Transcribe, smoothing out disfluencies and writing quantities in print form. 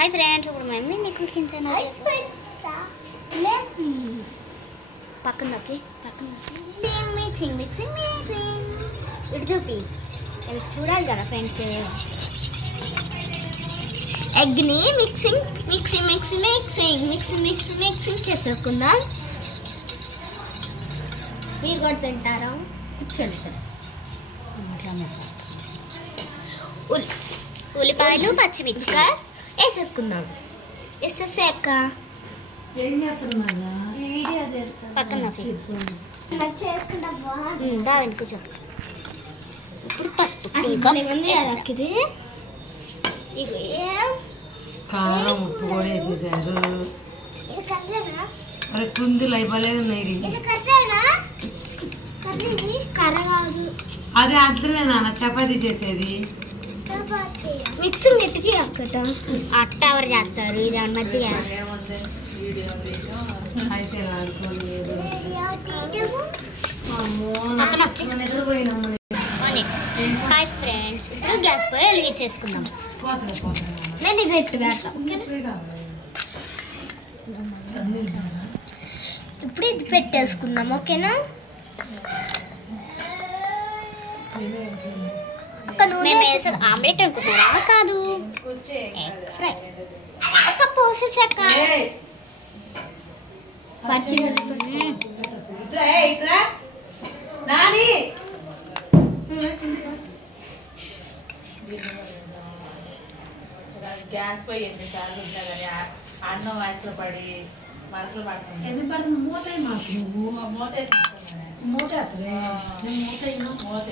Hi friends, ఇప్పుడు mummy నీకు cooking channel పక్కన మిక్సింగ్ ఇటు చూపి ఇవి చూడాలి కదా ఫ్రెండ్స్. ఎగ్ని మిక్సింగ్ చేసేసుకుందాం. మీరు కూడా తింటారా? కూర్చోండి ఇక్కడ. ఉల్లిపాయలు పచ్చిమిర్చి వేసేసుకుందాం. వేసేసాక పక్కన బాగా కూర్చో. ఇప్పుడు పసుపు కారం ఉప్పు కూడా వేసేసారు. అరే కుందులు అయిపోలే ఉన్నాయి. కర్ర కాదు అదే అట్లనే నాన్న చపాతీ చేసేది. మిక్సింగ్ ఎట్టు చేయక్కట అట్ట ఎవరు చేస్తారు? ఇది మజ్జిగ హాయ్ ఫ్రెండ్స్, ఇప్పుడు గ్యాస్ పోయి వెలిగించేసుకుందాం. నేను ఇది ఎట్టు వేస్తాం. ఇప్పుడు ఇది పెట్టేసుకుందాం. ఓకేనా? మేము వేసేది ఆమ్లెట్ అనుకుంటున్నారా? కాదు, ఫ్రై. ఒక పోసేసాక గ్యాస్ పోయి ఎన్నిసార్లు ఉంటా కానీ అన్నం వయసులో పడి మనసులో పడుతుంది. ఎందుకు పడుతుంది? మూత మాకు మూత వేసుకుంటున్నా. మూత మూత